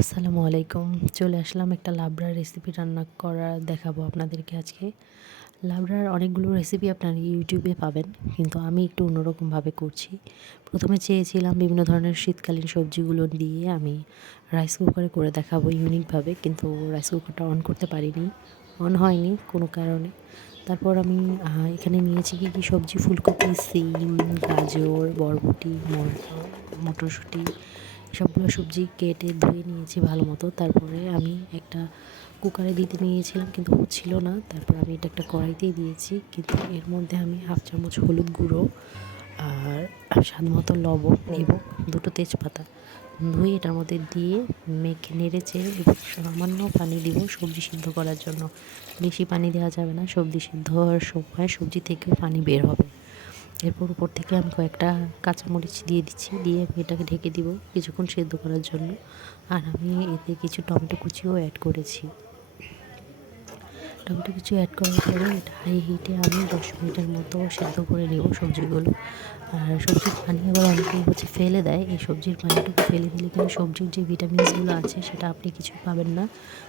আসসালামু আলাইকুম। চলে আসলাম একটা লাবড়ার রেসিপি রান্না করা দেখাবো আপনাদেরকে আজকে। লাবড়ার অনেকগুলো রেসিপি আপনারা ইউটিউবে পাবেন, কিন্তু আমি একটু অন্যরকমভাবে করছি। প্রথমে চেয়েছিলাম বিভিন্ন ধরনের শীতকালীন সবজিগুলো দিয়ে আমি রাইস কুকারে করে দেখাবো ইউনিকভাবে কিন্তু রাইস কুকারটা অন করতে পারিনি। অন হয়নি কোনো কারণে। তারপর আমি এখানে নিয়েছি কি, কী সবজি, ফুলকপি, সিম, গাজর, বরবটি মটরশুঁটি, সবগুলো সবজি কেটে ধুয়ে নিয়েছি ভালো মতো। তারপরে আমি একটা কুকারে দিতে নিয়েছিলাম, কিন্তু হচ্ছিল না। তারপর আমি এটা একটা কড়াইতেই দিয়েছি, কিন্তু এর মধ্যে আমি হাফ চামচ হলুদ গুঁড়ো আর স্বাদ মতো লবণ এবং দুটো তেজপাতা। ধুয়ে এটার মধ্যে দিয়ে মেখে নেড়ে সামান্য পানি দিব সবজি সিদ্ধ করার জন্য। বেশি পানি দেওয়া যাবে না, সবজি সিদ্ধ হওয়ার সময় সবজি থেকে পানি বের হবে। এরপর উপর থেকে আমি কয়েকটা কাঁচামরিচ দিয়ে দিচ্ছি, দিয়ে আমি এটাকে ঢেকে দিব কিছুক্ষণ সেদ্ধ করার জন্য। আর আমি এতে কিছু টমেটো কুচিও অ্যাড করেছি। টমেটো কিছু অ্যাড করার পরে এটা হাই হিটে আমি দশ মিনিটের মতো সেদ্ধ করে নেব সবজিগুলো। আর সবজির পানি আবার অনেকেই হচ্ছে ফেলে দেয়। এই সবজির পানিটুকু ফেলে দিলে কিন্তু সবজির যে ভিটামিনসগুলো আছে সেটা আপনি কিছু পাবেন না।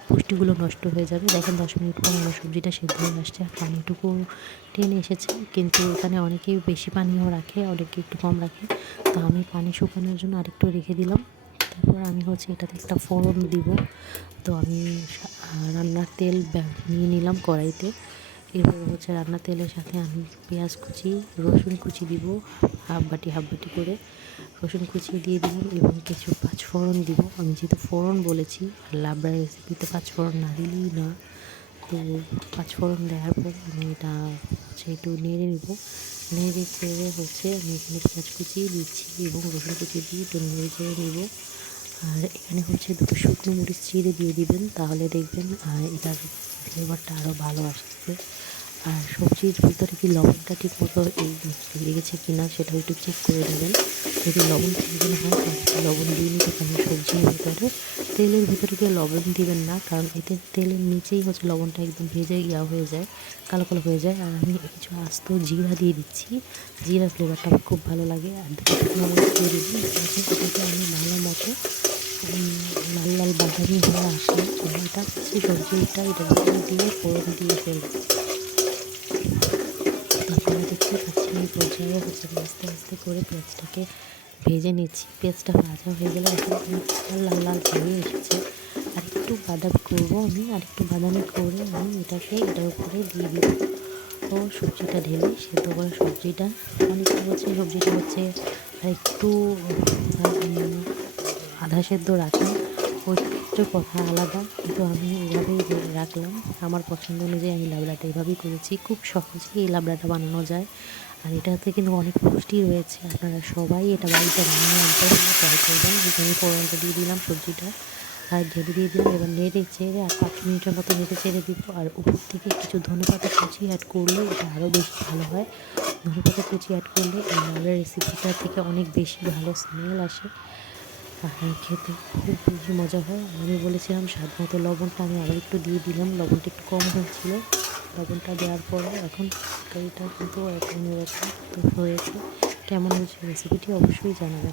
পুষ্টিগুলো নষ্ট হয়ে যাবে। দেখেন দশ মিনিট পর আমার সবজিটা সেদ্ধ হয়ে আসছে আর পানিটুকু টেনে এসেছে। কিন্তু এখানে অনেকেই বেশি পানিও রাখে, অনেকে একটু কম রাখে। তো আমি পানি শুকানোর জন্য আরেকটু রেখে দিলাম। তারপর আমি হচ্ছে এটাতে একটা ফোড়ন দিব। তো আমি রান্নার তেল নিয়ে নিলাম কড়াইতে। এরপর হচ্ছে রান্নার তেলের সাথে আমি পেঁয়াজ কুচি, রসুন কুচি দিব, হাফ বাটি হাফ বাটি করে রসুন কুচি দিয়ে দিলাম এবং কিছু পাঁচ ফোড়ন দিব। আমি যেহেতু ফোড়ন বলেছি, আর লাবড়া রেসিপিতে পাঁচ ফোড়ন না দিলেই না। তো পাঁচ ফোড়ন দেওয়ার পর আমি এটা হচ্ছে একটু নেড়ে নেব। নেড়ে চেড়ে হচ্ছে আমি এখানে পেঁয়াজ কুচি দিচ্ছি এবং রসুন কুচি দিয়ে একটু নেড়ে চেড়ে নেব। আর এখানে হচ্ছে দুটো শুকনো মরিচ চিড়ে দিয়ে দিবেন, তাহলে দেখবেন এটার ফ্লেভারটা আরও ভালো আসছে। আর সবজির ভিতরে কি লবণটা ঠিক মতো এই লেগেছে কি না সেটাও একটু চেক করে দেবেন যদি লবণ প্রয়োজন হয়, তাহলে লবণ দিয়ে নিতে পারেন সবজির ভিতরে। তেলের ভিতরে গিয়ে লবণ দিবেন না, কারণ এতে তেলের নিচেই হচ্ছে লবণটা একদম ভেজে ইয়া হয়ে যায়, কালো কালো হয়ে যায়। আর আমি কিছু আস্ত জিরা দিয়ে দিচ্ছি। জিরা ফ্লেভারটা আমার খুব ভালো লাগে। আর দুটো শুকনো মরিচ দিয়ে দিচ্ছি এটাকে আমি ভালো মতো লাল বাদামি হয়ে আসে। এটা হচ্ছে সবজিটা এটা দিয়ে, ফোড়ন দিয়ে ফেলব তারপরে দেখতে পাচ্ছি এই পর্যায়ে হচ্ছে আস্তে আস্তে করে পেঁয়াজটাকে ভেজে নিচ্ছি। পেঁয়াজটা ভাজা হয়ে গেলে এখন লাল লাল হয়ে এসেছে। আর একটু বাদামি করব আমি, আর একটু বাদামি করে আমি এটাকে এটার উপরে দিয়ে দিব। ও, সবজিটা ঢেলে সেদ্ধ করা সবজিটা। অনেকটা হচ্ছে সবজিটা হচ্ছে আর একটু আধা সেদ্ধ রাখি। ওইটার কথা আলাদা। কিন্তু আমি এভাবেই রাখলাম। আমার পছন্দ অনুযায়ী আমি লাবড়াটা এভাবেই করেছি। খুব সহজেই এই লাবড়াটা বানানো যায়। আর এটাতে কিন্তু অনেক পুষ্টি রয়েছে। আপনারা সবাই এটা বাড়িতে বানিয়ে আনতে ট্রাই করবেন। আমি ফোড়নটা দিয়ে দিলাম সবজিটা। আর ঢেলে দিয়ে দিলাম, এবার নেড়ে চেড়ে আর পাঁচ মিনিটের মতো নেড়ে চেড়ে দিব। আর উপর থেকে কিছু ধনে পাতা কুচি অ্যাড করলে এটা আরও বেশি ভালো হয়। ধনে পাতা কুচি অ্যাড করলে এই লাউয়ের রেসিপিটা থেকে অনেক বেশি ভালো স্মেল আসে। আর খেতে। খুব বেশি মজা হয়। আমি বলেছিলাম, স্বাদ মতো লবণটা আমি আবার একটু দিয়ে দিলাম। লবণটা একটু কম হয়েছিল। লবণটা দেওয়ার পরে এখন তরকারিটা কিন্তু এখন হয়েছে। কেমন হয়েছে রেসিপিটি অবশ্যই জানাবেন।